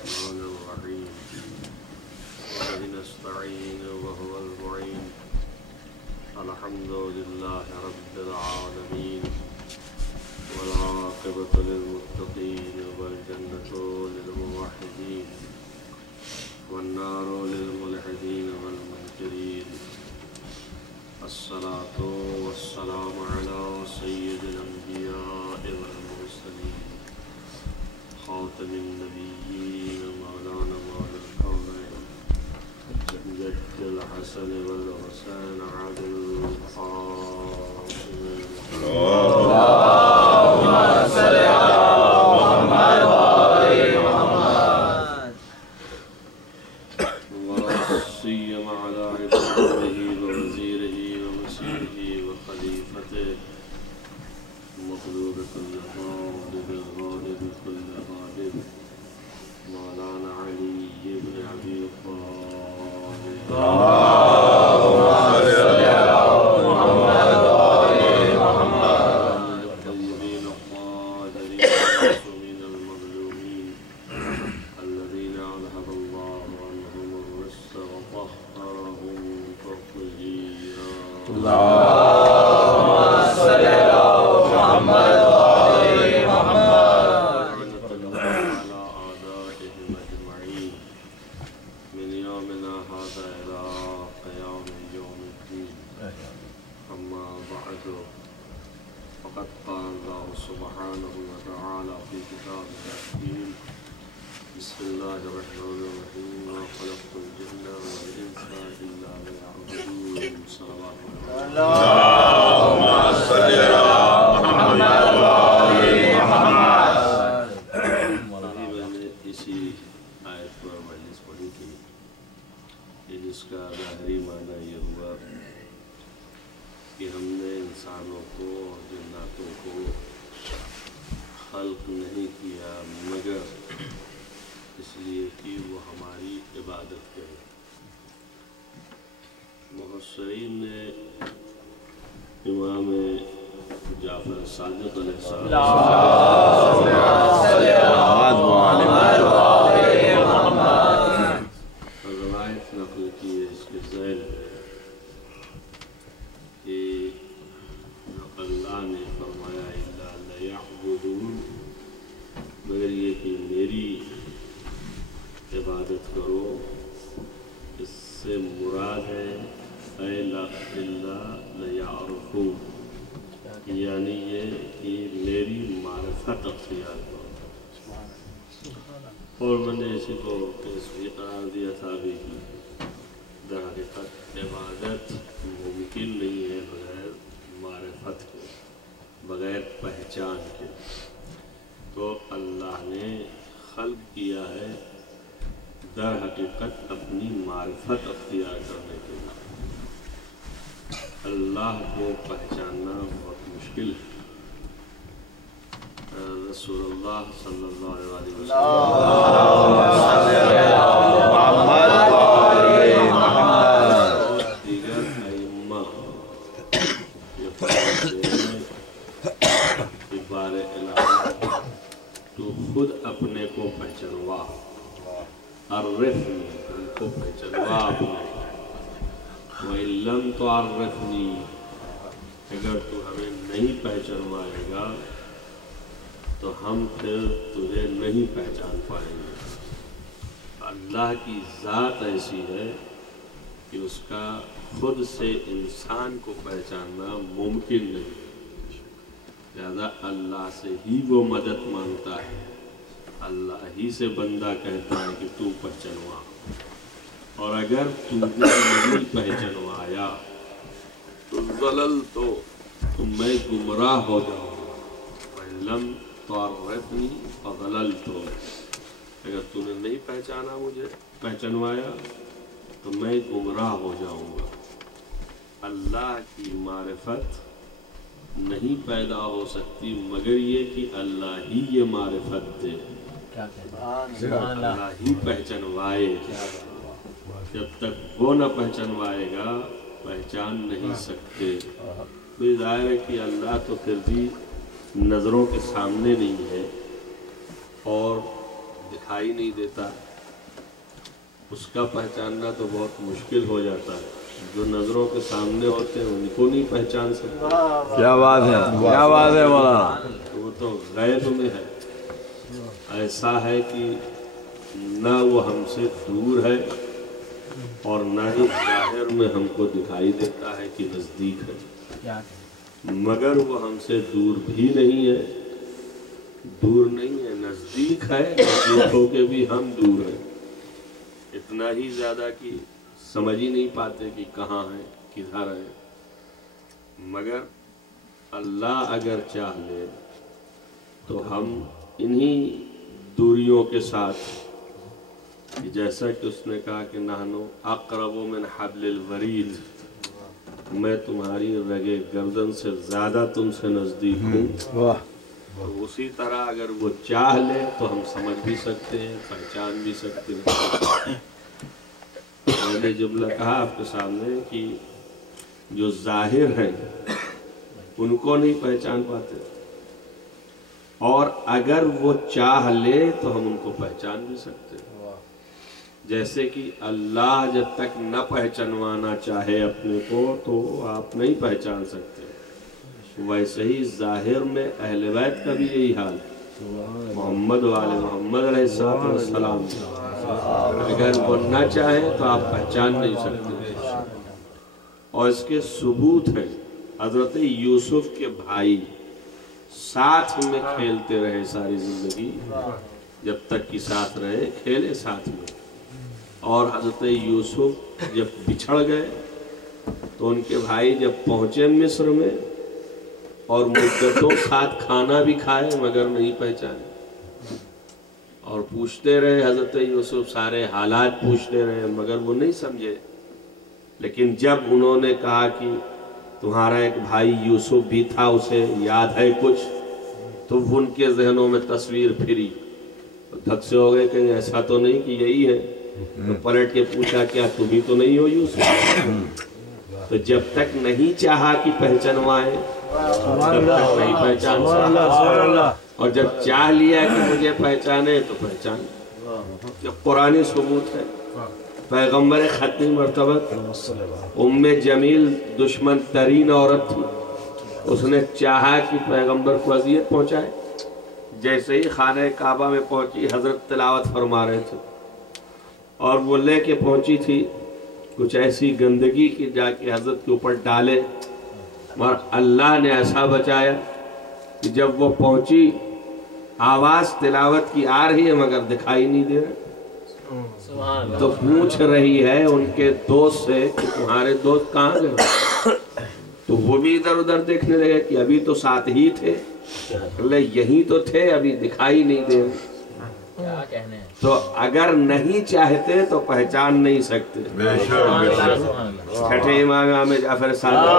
الرحمن الرحيم وبه نستعين وهو المعين الحمد لله رب العالمين والعاقبة للمتقين والجنة للموحدين والنار للملحدين والمنكرين الصلاة والسلام على سيد الأنبياء والمرسلين خاتم النبيين مولانا مولى الكونين جد الحسن والحسين عادل القاسم اللهم صل على محمد وآل محمد ولا سيما على عباده ووزيره ومسيره وخليفته مخلوق كل غالب غالب كل غالب مولانا علي بن أبي طالب اللهم صل على محمد وآل محمد الطيبين الطاهرين المعصومين المظلومين الذين أذهب الله عنهم الرجس وطهرهم تطهيرا اللهم صل على محمد وآل محمد على أعدائهم أجمعين من يومنا هذا إلى قيام يوم الدين أما بعد فقد قال الله سبحانه وتعالى في كتابه الحكيم بسم الله الرحمن الرحيم ما خلقت الجن والإنس إلا ليعبدون صلوات اللهم صل على محمد وآل محمد. میں نے اسی آیت پر مجلس پڑھی تھی کہ جس کا ظاہری معنی یہ ہوا کہ ہم نے انسانوں کو اور جناتوں کو خلق نہیں کیا مگر اس لیے کہ وہ ہماری عبادت کریں. مفسرین نے امام جعفر صادق علیہ السلام روایت نقل کی ہے اس کے ذیل میں کہ اللہ نے فرمایا الا لیعبدون مگر یہ کہ میری عبادت کرو. اس سے مراد ہے الا لیعرفون یعنی یہ کہ میری معرفت اختیار کرو. اور میں نے اسی کو اس بھی قرار دیا تھا بھی کہ در حقیقت عبادت ممکن نہیں ہے بغیر معرفت کے بغیر پہچان کے. تو اللہ نے خلق کیا ہے در حقیقت اپنی معرفت اختیار کرنے کے لیے. اللہ کو پہچاننا بہت مشکل ہے. رسول اللہ صلی اللہ علیہ وسلم دیگر ائمہ یہ فرماتے ہیں کہ بار الہ تو خود اپنے کو پہچانوا عرفنی ہم کو پہچانوا اپنے وَإِن لَمْ تُعَرِّفْنِي اگر تو ہمیں نہیں پہچانوائے گا تو ہم پھر تجھے نہیں پہچان پائیں گے. اللہ کی ذات ایسی ہے کہ اس کا خود سے انسان کو پہچاننا ممکن نہیں. لہذا اللہ سے ہی وہ مدد مانگتا ہے. اللہ ہی سے بندہ کہتا ہے کہ تو پہچانوا. اور اگر تجھے نہیں پہچانوایا تو ضللتو تو میں گمراہ ہو جاؤں گا. وَإِن لَمْ تُعَرِّفْنِي فَضَلَلْتُ اگر تو نے نہیں پہچانا مجھے پہچانوایا تو میں گمراہ ہو جاؤں گا. اللہ کی معرفت نہیں پیدا ہو سکتی مگر یہ کہ اللہ ہی یہ معرفت دے. اللہ ہی پہچانوائے. جب تک وہ نہ پہچانوائے گا پہچان نہیں سکتے. ظاہر ہے کہ اللہ تو پھر بھی نظروں کے سامنے نہیں ہے اور दिखाई नहीं देता, उसका पहचानना तो बहुत मुश्किल हो जाता है। जो नजरों के सामने होते हैं उनको नहीं पहचान सकते। क्या बात है, क्या बात है मौलाना। वो तो गैब में है। ऐसा है कि ना वो हमसे दूर है और ना ही जाहिर में हमको दिखाई देता है कि नज़दीक है, मगर वो हमसे दूर भी नहीं है, दूर नहीं है, नज़दीक है, नज़दीक होके भी हम दूर हैं। इतना ही ज़्यादा कि समझ ही नहीं पाते कि कहाँ है, किधर है। मगर अल्लाह अगर चाह ले तो हम इन्हीं दूरियों के साथ, जैसा कि उसने कहा कि नहनु अक़रबु मिन हब्लिल वरीद, मैं तुम्हारी रगे गर्दन से ज़्यादा तुमसे नज़दीक हूँ। तो उसी तरह अगर वो चाह ले तो हम समझ भी सकते हैं, पहचान भी सकते हैं। मैंने जुमला कहा आपके सामने कि जो जाहिर हैं उनको नहीं पहचान पाते, और अगर वो चाह ले तो हम उनको पहचान भी सकते हैं। जैसे कि अल्लाह जब तक न पहचानवाना चाहे अपने को तो आप नहीं पहचान सकते, वैसे ही जाहिर में अहले बैत का भी यही हाल है। मोहम्मद वाले मोहम्मद अलैहिस्सलाम अगर वो न चाहे तो आप पहचान नहीं सकते। और इसके सबूत हैं, हजरत यूसुफ के भाई साथ में खेलते रहे सारी जिंदगी, जब तक कि साथ रहे खेले साथ में, और हजरत यूसुफ जब बिछड़ गए तो उनके भाई जब पहुंचे मिस्र में और मुद्दतों साथ खाना भी खाए मगर नहीं पहचाने, और पूछते रहे हजरत यूसुफ, सारे हालात पूछते रहे मगर वो नहीं समझे। लेकिन जब उन्होंने कहा कि तुम्हारा एक भाई यूसुफ भी था, उसे याद है कुछ, तो उनके जहनों में तस्वीर फिरी, तो धक से हो गए कि ऐसा तो नहीं कि यही है। तो पलट के पूछा, क्या तुम ही तो नहीं हो यूसुफ? तो जब तक नहीं चाहा कि पहचानवाए तब तक नहीं पहचान सकता, और जब चाह लिया कि मुझे पहचाने तो पहचान। जब कुरानी सबूत है, पैगंबर खत्मी मर्तबत उम्मे जमील दुश्मन तरीन औरत थी, उसने चाहा कि पैगंबर को अजियत पहुंचाए। जैसे ही खाने काबा में पहुंची, हजरत तिलावत फरमा रहे थे और वो लेके पहुंची थी कुछ ऐसी गंदगी कि जाके हजरत के ऊपर डाले, मगर अल्लाह ने ऐसा बचाया कि जब वो पहुंची आवाज तिलावत की आ रही है मगर दिखाई नहीं दे रहा। तो पूछ रही है उनके दोस्त से कि तुम्हारे दोस्त कहाँ गए? तो वो भी इधर उधर देखने लगे कि अभी तो साथ ही थे, यही तो थे, अभी दिखाई नहीं दे रहे। क्या कहने हैं? तो अगर नहीं चाहते तो पहचान नहीं सकते। छठे इमाम जाफर सादिक